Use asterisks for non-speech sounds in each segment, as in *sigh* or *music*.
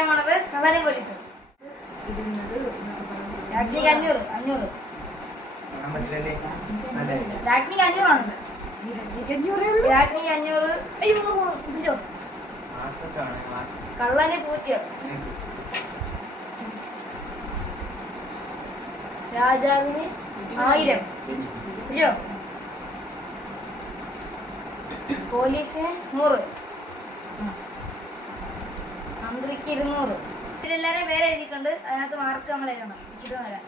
കളിക്കാൻ പോണത് കള്ളനും പോലീസ്. രാജ്ഞിക്ക് അഞ്ഞൂറ് അഞ്ഞൂറ്. രാജ്ഞിക്ക് അഞ്ഞൂറാണ് രാജ്ഞിക്ക് അഞ്ഞൂറ് അയ്യോ. പിടിച്ചോ. കള്ളന് പൂജ്യം. രാജാവിന് ആയിരം. പിടിച്ചോ. പോലീസിന് നൂറ്. മന്ത്രിക്ക് ഇരുന്നൂറ്. ഇതിലെല്ലാവരെയും പേര് എഴുതിയിട്ടുണ്ട്. അതിനകത്ത് മാർക്ക് നമ്മൾ എഴുതണം. ഇത് വരാം.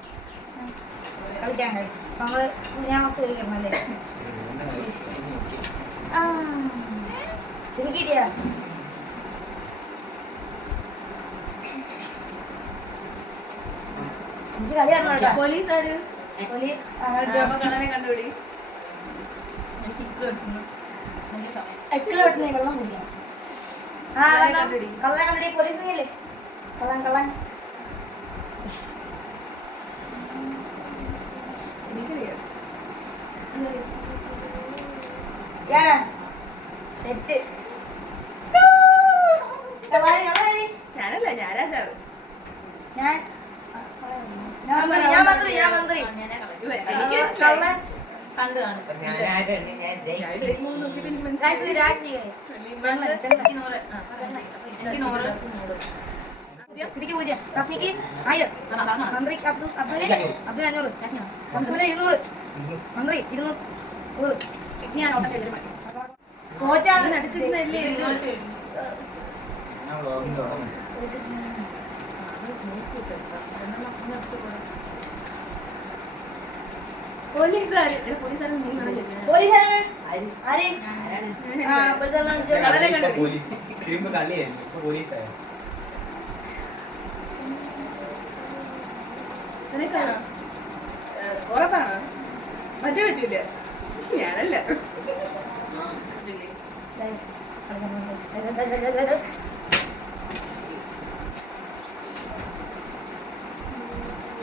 കളിക്കാൻ കഴിച്ച് നമ്മൾ ഞാൻ ഫസ്റ്റ് കളിക്കണം അല്ലേ. എനിക്ക് കിട്ടിയാ? എനിക്ക് കളി അറിഞ്ഞോട്ടാ പോലീസ് ആര്? പോലീസ്. കണ്ടുപിടി. എക്കിൾ വെട്ടുന്ന വെള്ളം കുടിക്കാം. ആ കള്ളനെ വെള്ളം കണ്ടുപിടി. കള്ളൻ കണ്ടുപിടി പോലീസ് നീല്ലേ കള്ളൻ കള്ളൻ. എനിക്കറിയാം. ഞാനാ തെറ്റ്. കള്ളൻ കള്ളൻ ഞാനല്ല ഞാൻ രാജാവ്. ഞാൻ ഞാൻ മന്ത്രി ഞാൻ മന്ത്രി ഞാൻ മന്ത്രി. ഇവൻ എനിക്ക് കള്ളൻ കണ്ടു കാണും ഞാൻ എനിക്ക് നൂറ്. സിബിക്ക് പൂജ്യം. റസ്മിക്ക് ആയിരം. മന്ത്രി അബ്ദുൽ അബ്ദുലിന് അബ്ദുൽ അഞ്ഞൂറ്. മൻസൂര് ഇരുന്നൂറ്. മന്ത്രി ഇരുന്നൂറ്. നൂറ്. ഞാൻ ഓട്ടം തോറ്റാണ് നടുക്കിടുന്നല്ലേ പോലീസുകാർ പോലീസുകാരൻ നീ വേണം ചോദിക്കാൻ. പോലീസാണ് ആര് ആ പോലീസാണ് വളരെ കണ്ടു. നിനക്കാണോ ഏഹ്, ഉറപ്പാണോ? മറ്റേ പറ്റൂല. ഞാനല്ല. *laughs*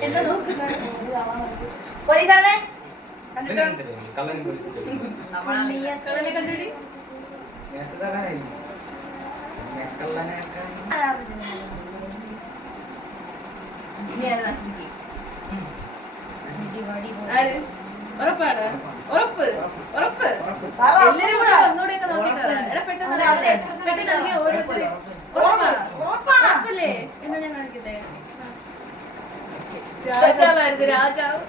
എന്താ നോക്കുന്നത് പോലീസാണ് കണ്ടിട്ടോ കള്ളനെ കണ്ടുപിടി ആര് ഉറപ്പാണ്? ഉറപ്പ്? ഉറപ്പ്? എല്ലാരും കൂടെ ഒന്നുകൂടെ ഒക്കെ നോക്കിട്ട്? പറ. എടാ പെട്ടെന്ന് നൽകിയ. ഉറപ്പല്ലേ? എന്നാ ഞാൻ കാണിക്കട്ടെ? രാജാവായിരുന്നു രാജാവ്.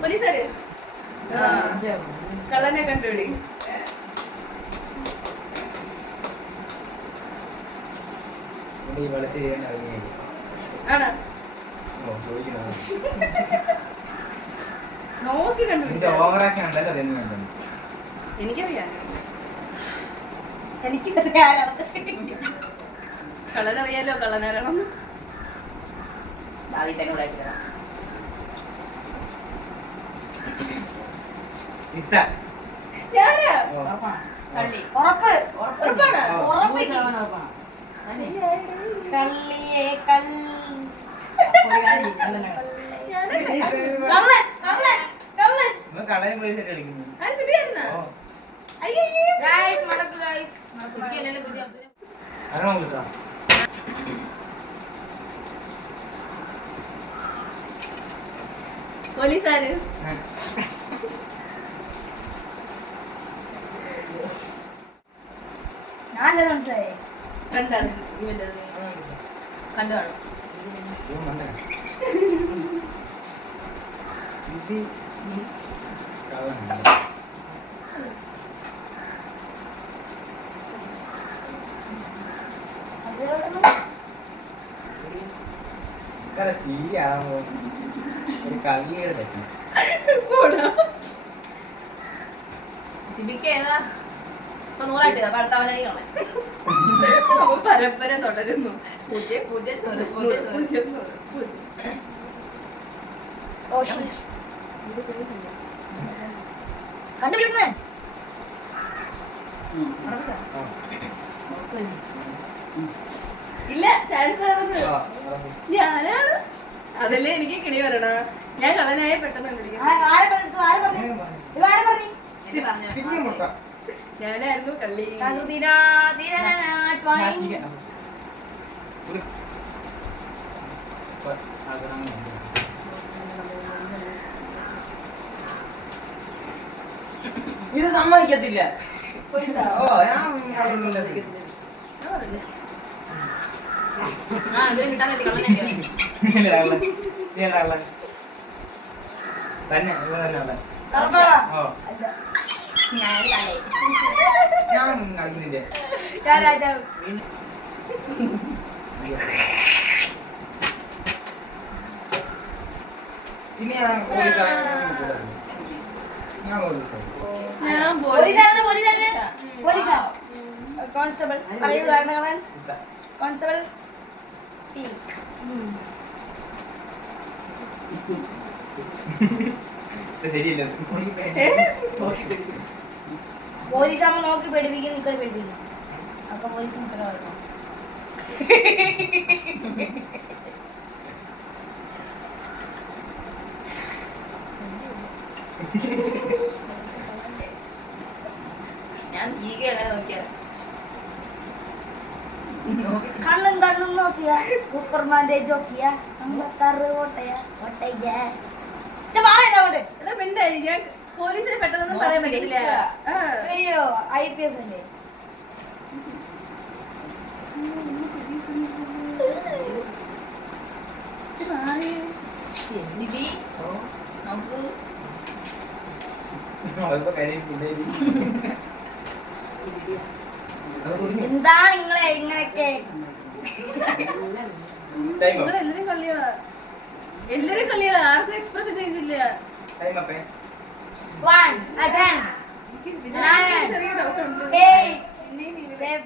പോലീസാര്? കള്ളനെ കണ്ടുപിടി ആണോ? ചോദിക്കുന്നത് *laughs* നോക്കി നിന്റെ കണ്ടുപിടിച്ച ഓവറാക്ഷൻ ഉണ്ടല്ലോ അതെന്ന് വേണ്ടത് എനിക്കറിയാം. കള്ളനറിയാലോ കള്ളനാരണം കള്ളിയെ കള്ളി. കള്ളൻ കള്ളൻ നിങ്ങൾ കള്ളനെ പോലീസ് കളിക്കുന്നു ആര് സിബിയായിരുന്നാ? ഓ അയ്യോ, അയ്യോ. ഗൈസ് മടക്ക് ഗൈസ് അറിയാമോ കിട്ടാ പോലീസാര്? ഞാനല്ല മനസ്സിലായേ? കണ്ടാണ് കണ്ടു കാണും. *laughs* ചിരിയാവോ ഒരു കളിയുടെ അവൻ പരമ്പര തുടരുന്നു. പൂജ്യം പൂജ്യം പൂജ്യം പൂജ്യം പൂജ്യം. ഷീറ്റ് ഇല്ല ചാൻസ്. ഞാനാണ്. അതല്ലേ എനിക്ക് കിണി വരണ ഞാൻ കള്ളനായ പെട്ടെന്ന് കണ്ടുപിടിക്കാം. ആ- ആരെ പറഞ്ഞു ആരെ പറഞ്ഞു ഇത് ആരെ പറഞ്ഞു ഇത് പറഞ്ഞോ. പിന്നെ മുട്ട ഞാനായിരുന്നു കള്ളി തകൃതിരാ, തിരനാ, ട്വൈൻ. നാച്ചിക. ഒരു- ഇപ്പൊ അതാണ് ഇത് സമ്മതിക്കത്തില്ല. ഓ ഞാൻ? തന്നെ തന്നെ ഓ. ഞാൻ കളിക്കുന്നില്ല. ഇനി ഞാൻ ഓടിക്കളയാൻ ഞാൻ ഓടിക്കളയാം ഞാൻ പോയി പോലീസാണ്, പോലീസാണ്. പോലീസാ. കോൺസ്റ്റബിൾ. കാരണങ്ങളൻ ഇതാ. കോൺസ്റ്റബിൾ പോലീസ് ആകുമ്പോ നോക്കി പേടിപ്പിക്കും നിക്കറി പേടിപ്പിക്കും. അപ്പൊ പോലീസിന് ഉത്തരവാദിത്വം. ഞാൻ ഈഗ അങ്ങനെ നോക്കിയാ? നോക്കി. കണ്ണും കണ്ണും നോക്കിയ. സൂപ്പർമാന്റെ ജോക്കിയ. അമ്പത്താറ് ഓട്ടയ. മിണ്ടായി. ഞാൻ പോലീസിനെ പെട്ടെന്നൊന്നും പറയാൻ പറ്റില്ല അയ്യോ ഐ പി എസ് അല്ലേ? സിബി എന്താ നിങ്ങളെ ഇങ്ങനെയൊക്കെ എല്ലാരും കളിയാ? എല്ലാരും കളിയാ? ആർക്കും എക്സ്പ്രഷൻ up, വൺ ഇതിന് Nine. ചെറിയ ഡൗട്ട് ഉണ്ട്. സെവൻ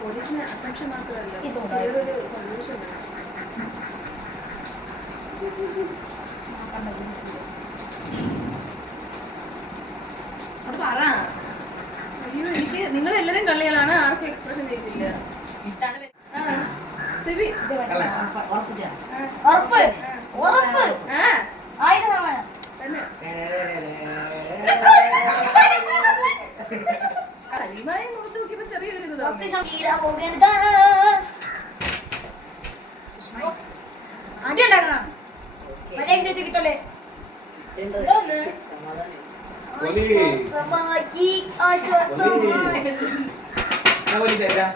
പോലീസിന് അസംഷൻ മാത്രമല്ല. പറ. അയ്യോ എനിക്ക് നിങ്ങൾ എല്ലാരും കള്ളികളാണ്. ആർക്കും എക്സ്പ്രഷൻ ചെയ്തില്ല. സിബി ഉറപ്പ്. ഉറപ്പ്. ആയിരം തന്നെ. *laughs* അലിമായ മുഖത്ത് നോക്കിയപ്പോ ചെറിയൊരു ഇത് ആശ്വാസമായി. ഞാൻ പോലീസ് ആയിട്ടാ.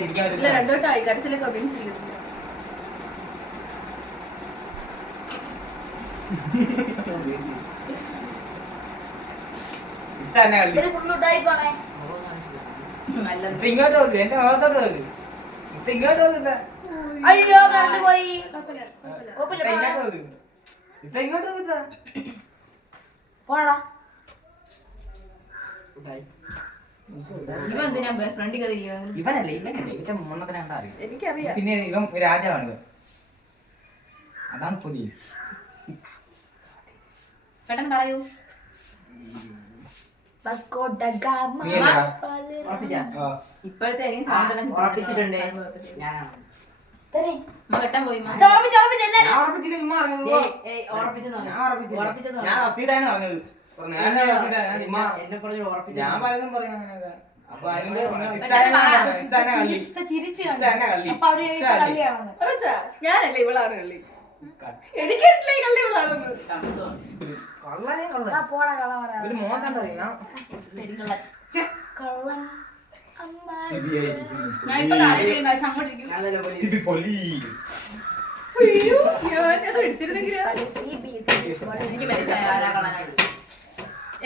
ഇല്ല പറ്റില്ല. രണ്ടോട്ടായി കരച്ചിലൊക്കെ ഇപ്പൊ ഇങ്ങോട്ട് എന്റെ ഇപ്പൊ ഇങ്ങോട്ട്. അയ്യോ കറണ്ട് പോയി. ഇങ്ങോട്ട് പോടാ. നോക്ക് ഇപ്പൊ ഇങ്ങോട്ട് നോക്ക് ഇതാ. പോടാ ഇവ എന്തിനാ ഫ്രണ്ട് കയറി ഇവനല്ലേ ഇവനല്ലേ? ഇവന്റെ മുന്നത്തിനെ കണ്ടാ അറിയാം എനിക്കറിയാം. പിന്നെ ഇവൻ രാജാവാണ് ഇവൻ. അതാണ് പോലീസ് പെട്ടെന്ന് പറയൂ. ഇപ്പോഴത്തെ ഉറപ്പിച്ചിട്ടുണ്ട്. പോയി ഉറപ്പിച്ചില്ല, ഉറപ്പിച്ചെന്ന്? പറഞ്ഞു. ഉറപ്പിച്ചെന്ന്? പറഞ്ഞു. എന്നെ പറഞ്ഞു ഉറപ്പിച്ചു ഞാൻ പലതും പറയും അങ്ങനെയൊക്കെ അപ്പൊ അതിന്റെ ചിരിച്ചു? ഞാനല്ലേ ഇവളാണ് കള്ളി. എനിക്ക് മനസ്സിലായി കള്ളി ഇവളാണെന്ന്. കള്ളനെ പോടാ കള്ള പറയാ. ഇതിൽ മോൻ കണ്ടറിയാ പെരുങ്കള്ളൻ. കള്ളൻ. എനിക്ക് മനസ്സിലായി ആരാ കള്ളനായത്.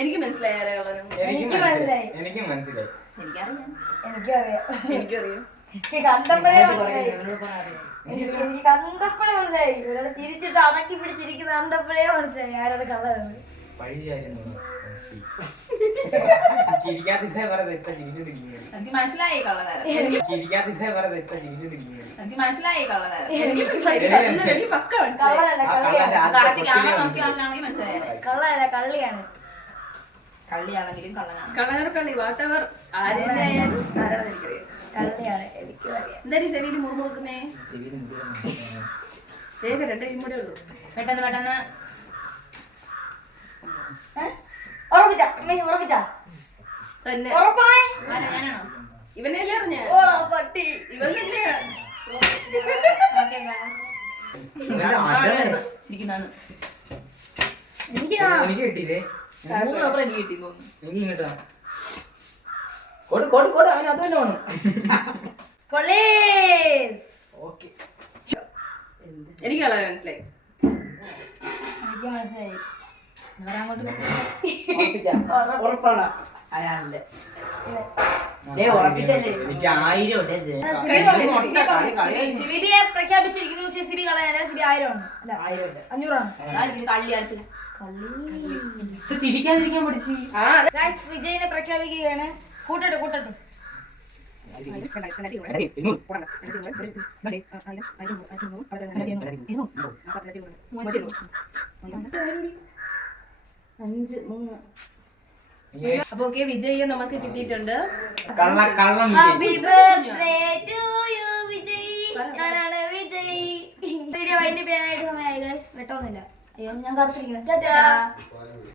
എനിക്ക് മനസ്സിലായി ആരാ കള്ളനും എനിക്ക് മനസ്സിലായി. എനിക്ക് മനസ്സിലായി. എനിക്കറിയാം. എനിക്കറിയാം. എനിക്കറിയാം. കണ്ടപ്പോഴേ എനിക്ക് കണ്ടപ്പോഴേ മനസ്സിലായി. ഒരാൾ ചിരിച്ചിട്ട് അടക്കി പിടിച്ചിരിക്കുന്ന കണ്ടപ്പോഴേ മനസ്സിലായി ആരാണ് കള്ളതെന്ന് എനിക്ക് മനസ്സിലായി എനിക്ക് മനസ്സിലായി കള്ളിയാണ്. കള്ളിയാണെങ്കിലും കള്ളനാണ്. കളർ കള്ളി വാട്ടവർ ആരെയായാലും എനിക്കറിയാം. കള്ളിയാണ് എനിക്ക് അറിയാം. എന്തായാലും ചെവിയിൽ മുറുമുറുക്കുന്നേ? വേഗം രണ്ട് കൈയും കൂടെ ഉള്ളൂ. പെട്ടെന്ന് പെട്ടെന്ന്? ഉറപ്പിച്ച? ഉറപ്പിച്ച? ഇവനെയല്ലേ അറിഞ്ഞ? ഓ പട്ടി. ഇവൻ എനിക്ക് കിട്ടിയില്ലേ? മൂന്ന് പേപ്പർ എനിക്ക് കിട്ടി എനിക്ക് ഇങ്ങോട്ടാ കൊടു കൊടു കൊടു. അവന് അത് തന്നെ വേണം. Police okay. എനിക്ക് കളർ മനസ്സിലായി. എനിക്ക് ഉറപ്പാണ്. അയാളല്ലേ പ്രഖ്യാപിച്ചിരിക്കുന്നു. സിബി കളയാൻ ആയിരം അഞ്ഞൂറാണ്. കള്ളി അടുത്ത്. ഇത് തിരിക്കാതിരിക്കാൻ പഠിച്ചു. വിജയിനെ പ്രഖ്യാപിക്കുകയാണ്. കൂട്ടട്ടെ കൂട്ടട്ടെ അഞ്ച് മൂന്ന്. അപ്പൊ ഓക്കെ വിജയ് നമുക്ക് കിട്ടിയിട്ടുണ്ട്. വീഡിയോ അതിന്റെ പേരായിട്ട് സമയമായി കേട്ടോന്നില്ല ഞാൻ കാത്തിരിക്കുന്നത് ടാറ്റാ